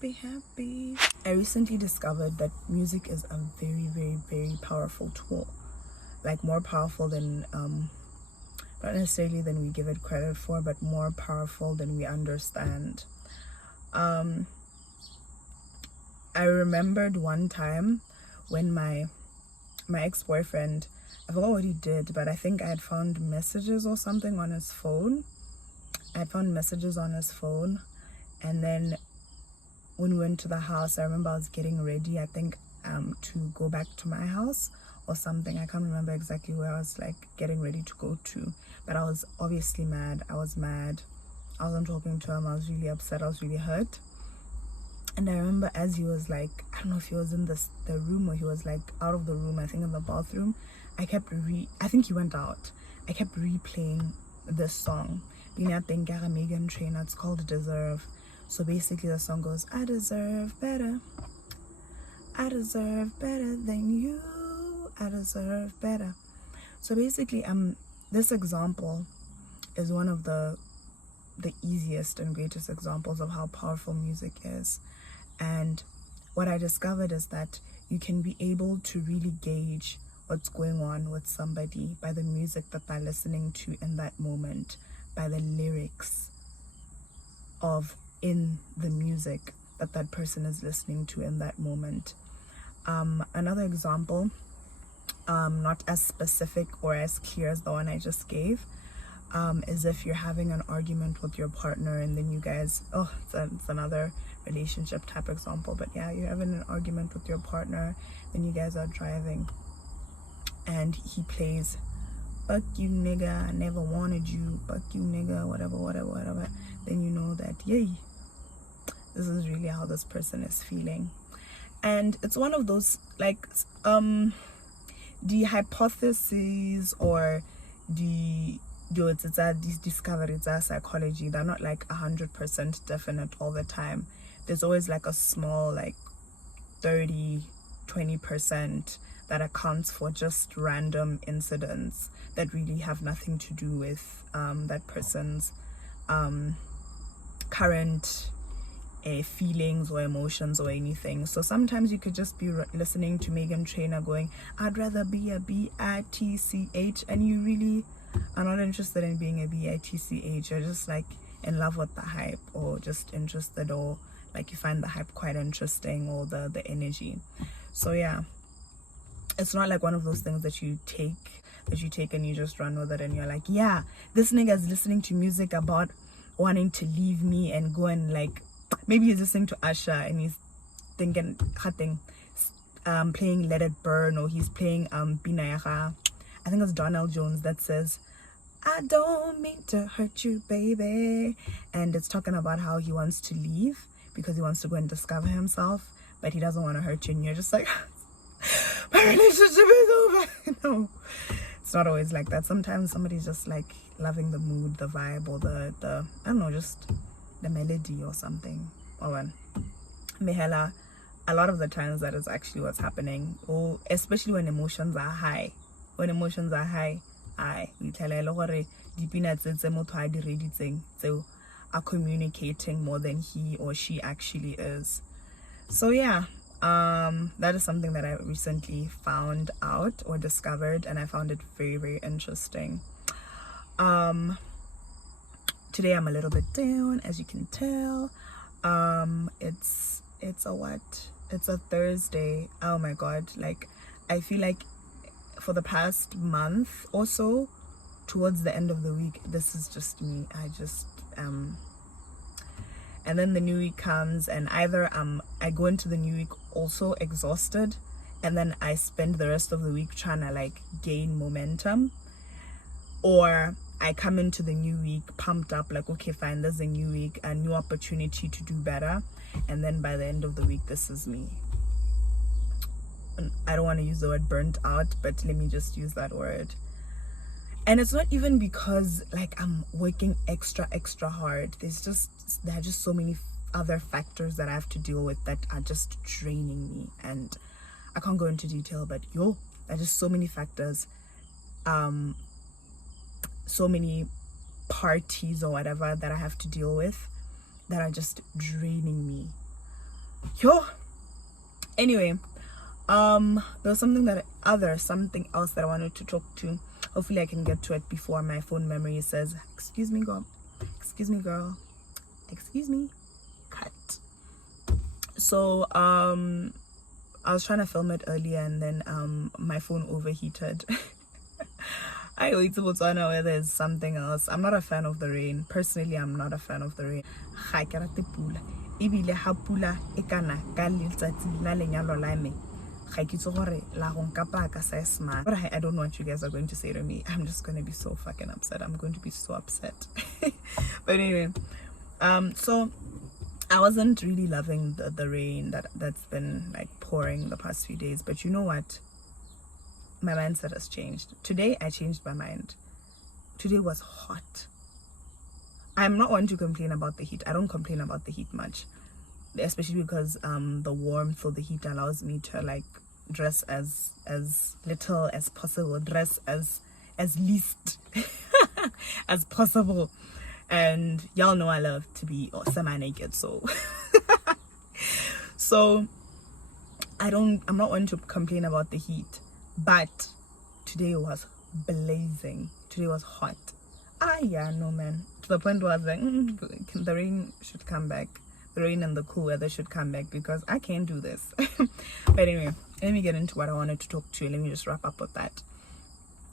be happy. I recently discovered that music is a very, very, very powerful tool. Like more powerful than not necessarily than we give it credit for, but more powerful than we understand. I remembered one time when my ex-boyfriend, I forgot what he did, but I think I had found messages or something on his phone. And then when we went to the house, I remember I was getting ready, I think to go back to my house or something. I can't remember exactly where I was like getting ready to go to, but I was obviously mad. I wasn't talking to him. I was really upset. I was really hurt. And I remember as he was like, I don't know if he was in the room or he was like out of the room, I think in the bathroom, I think he went out. I kept replaying this song. Meghan Trainor, it's called Deserve. So basically the song goes, I deserve better than you, I deserve better. So basically this example is one of the easiest and greatest examples of how powerful music is. And what I discovered is that you can be able to really gauge what's going on with somebody by the music that they're listening to in that moment, by the lyrics in the music that person is listening to in that moment. Another example, not as specific or as clear as the one I just gave, is if you're having an argument with your partner and then you guys, it's another relationship type example, but yeah, you're having an argument with your partner, then you guys are driving and he plays fuck you nigga, I never wanted you, fuck you nigga, whatever, then you know that yay, this is really how this person is feeling. And it's one of those like the hypotheses or these discoveries are psychology, they're not like 100% definite all the time. There's always like a small like 30-20% that accounts for just random incidents that really have nothing to do with that person's current feelings or emotions or anything. So sometimes you could just be listening to Meghan Trainor going, I'd rather be a bitch, and you really are not interested in being a bitch. You're just like in love with the hype, or just interested, or like you find the hype quite interesting, or the energy. So yeah, it's not like one of those things that you take and you just run with it and you're like, yeah, this nigga is listening to music about wanting to leave me and go and like, maybe he's listening to Usher and he's thinking playing Let It Burn, or he's playing Binayaka, I think it's Donell Jones, that says, I don't mean to hurt you, baby. And it's talking about how he wants to leave because he wants to go and discover himself, but he doesn't want to hurt you. And you're just like, my relationship is over. No, it's not always like that. Sometimes somebody's just like loving the mood, the vibe, or the I don't know, just the melody or something. Mehela, a lot of the times that is actually what's happening, or especially when emotions are high. We tell are communicating more than he or she actually is. So yeah, that is something that I recently found out or discovered, and I found it very, very interesting. Today I'm a little bit down, as you can tell. It's a Thursday. Oh my god, like I feel like for the past month or so, towards the end of the week, this is just me. And then the new week comes, and either I go into the new week also exhausted, and then I spend the rest of the week trying to like gain momentum, or I come into the new week pumped up, like, okay, fine, there's a new week, a new opportunity to do better, and then by the end of the week, this is me. I don't want to use the word burnt out, but let me just use that word. And it's not even because like I'm working extra hard. There are just so many other factors that I have to deal with that are just draining me, and I can't go into detail, but there are just so many factors, so many parties or whatever that I have to deal with that are just draining me. Yo. Anyway, there was something else that I wanted to talk to. Hopefully I can get to it before my phone memory says, excuse me girl, excuse me, cut. So I was trying to film it earlier, and then my phone overheated. I wait to Botswana where there's something else. I'm not a fan of the rain. Personally, I'm not a fan of the rain. Ga ke rate pula. Ebile ha pula e kana ka letsatsi la lenyalo la me. Ga ke itse gore la go nkapa ka sa smart. But I don't know what you guys are going to say to me. I'm just going to be so fucking upset. I'm going to be so upset. But anyway, so I wasn't really loving the rain that's been like pouring the past few days. But you know what? My mindset has changed. Today I changed my mind. Today was hot. I'm not one to complain about the heat. I don't complain about the heat much, especially because the warmth or the heat allows me to like dress as little as possible, dress as least as possible. And y'all know I love to be semi-naked, so so I'm not one to complain about the heat. But today was blazing. Today was hot. Yeah, no man. To the point where I was like, the rain should come back. The rain and the cool weather should come back because I can't do this. But anyway, let me get into what I wanted to talk to. Let me just wrap up with that.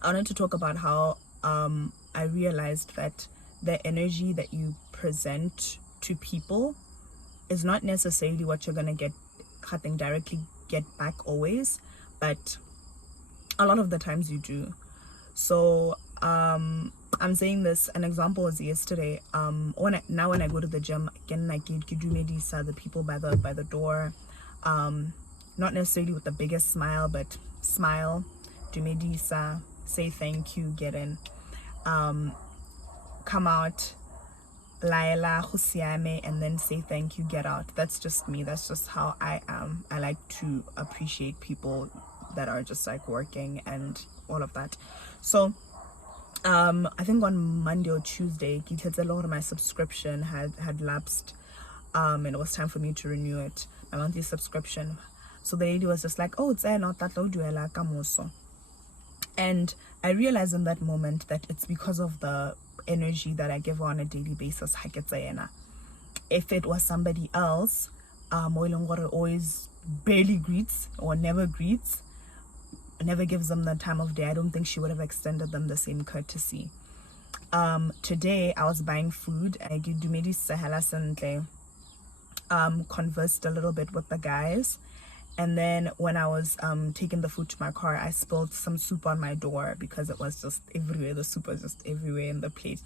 I wanted to talk about how I realized that the energy that you present to people is not necessarily what you're gonna directly get back always, but a lot of the times you do. So I'm saying this, an example was yesterday. When I go to the gym, again, like Medisa, the people by the door, not necessarily with the biggest smile, but smile, do Medisa, say thank you, get in, come out, Laila, Husiame, and then say thank you, get out. That's just me. That's just how I am. I like to appreciate people that are just like working and all of that. So I think on Monday or Tuesday, my subscription had lapsed, and it was time for me to renew it, my monthly subscription. So the lady was just like, oh, it's not that low, and I realized in that moment that it's because of the energy that I give her on a daily basis. If it was somebody else, always barely greets or never greets, never gives them the time of day, I don't think she would have extended them the same courtesy. Today I was buying food. I conversed a little bit with the guys, and then when I was taking the food to my car, I spilled some soup on my door because it was just everywhere. The soup was just everywhere in the plate.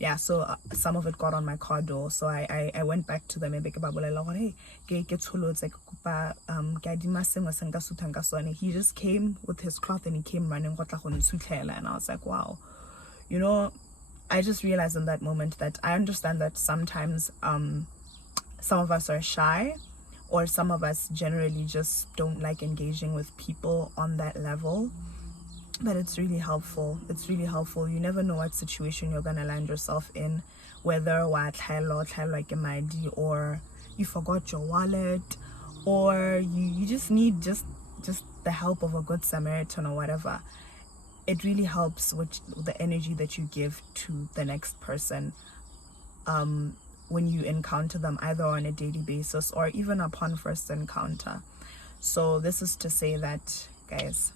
Yeah, so some of it got on my car door. So I went back to them and hey, and he just came with his cloth and he came running, and I was like, wow. You know, I just realized in that moment that I understand that sometimes some of us are shy, or some of us generally just don't like engaging with people on that level. But it's really helpful. It's really helpful. You never know what situation you're gonna land yourself in, whether like a ID, or you forgot your wallet, or you just need just the help of a good Samaritan or whatever. It really helps with the energy that you give to the next person when you encounter them, either on a daily basis or even upon first encounter. So this is to say that, guys,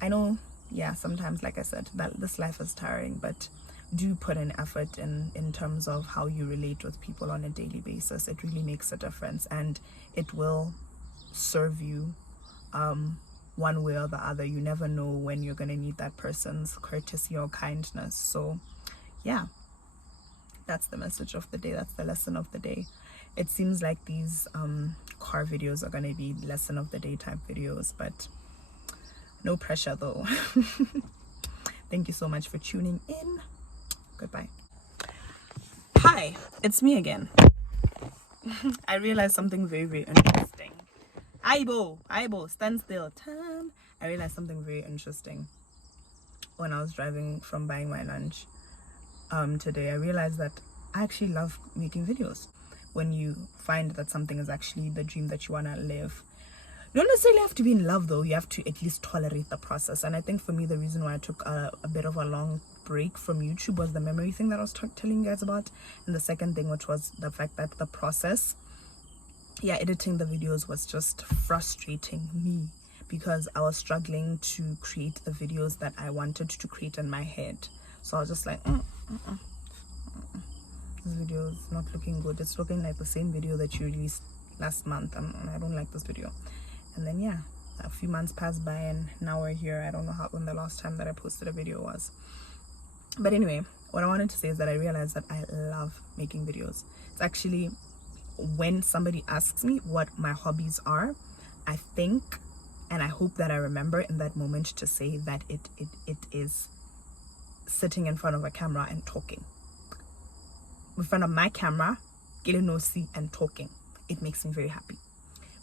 I know, yeah, sometimes, like I said, that this life is tiring, but do put an effort in terms of how you relate with people on a daily basis. It really makes a difference, and it will serve you one way or the other. You never know when you're going to need that person's courtesy or kindness. So yeah, that's the message of the day. That's the lesson of the day. It seems like these car videos are going to be lesson of the day type videos, but no pressure though. Thank you so much for tuning in. Goodbye. Hi, it's me again. I realized something very, very interesting. Aibo, stand still. Time. I realized something very interesting when I was driving from buying my lunch today. I realized that I actually love making videos. When you find that something is actually the dream that you want to live, you don't necessarily have to be in love, though. You have to at least tolerate the process. And I think for me, the reason why I took a bit of a long break from YouTube was the memory thing that I was telling you guys about, and the second thing, which was the fact that the process, editing the videos was just frustrating me, because I was struggling to create the videos that I wanted to create in my head. So I was just like, this video is not looking good. It's looking like the same video that you released last month. I don't like this video. And then a few months passed by, and now we're here. I don't know when the last time that I posted a video was. But anyway, what I wanted to say is that I realized that I love making videos. It's actually, when somebody asks me what my hobbies are, I think, and I hope that I remember in that moment to say that it is sitting in front of a camera and talking. In front of my camera, getting nosy and talking. It makes me very happy.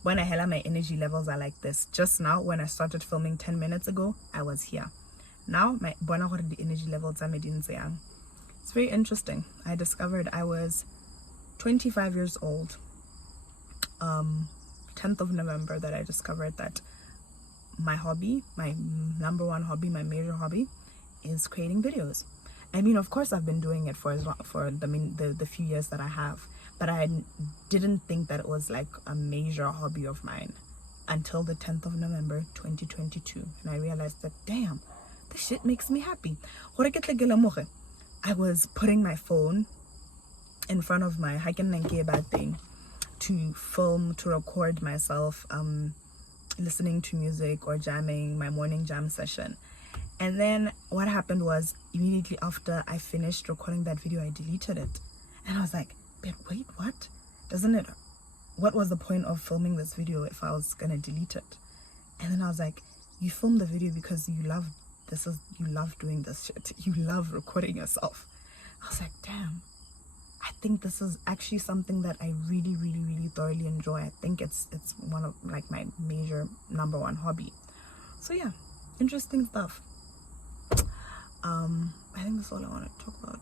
When I hella my energy levels are like this. Just now, when I started filming 10 minutes ago, I was here. Now, the energy levels are saying. It's very interesting. I discovered I was 25 years old. 10th of November, that I discovered that my hobby, my number one hobby, my major hobby, is creating videos. I mean, of course, I've been doing it for the few years that I have, but I didn't think that it was like a major hobby of mine until the 10th of November 2022, and I realized that, damn, this shit makes me happy. I was putting my phone in front of my thing to film, to record myself listening to music or jamming, my morning jam session. And then what happened was, immediately after I finished recording that video, I deleted it. And I was like, but wait, what? What was the point of filming this video if I was gonna delete it? And then I was like, you filmed the video because you love doing this shit. You love recording yourself. I was like, damn, I think this is actually something that I really, really, really thoroughly enjoy. I think it's one of like my major number one hobby. So yeah, interesting stuff. I think that's all I want to talk about.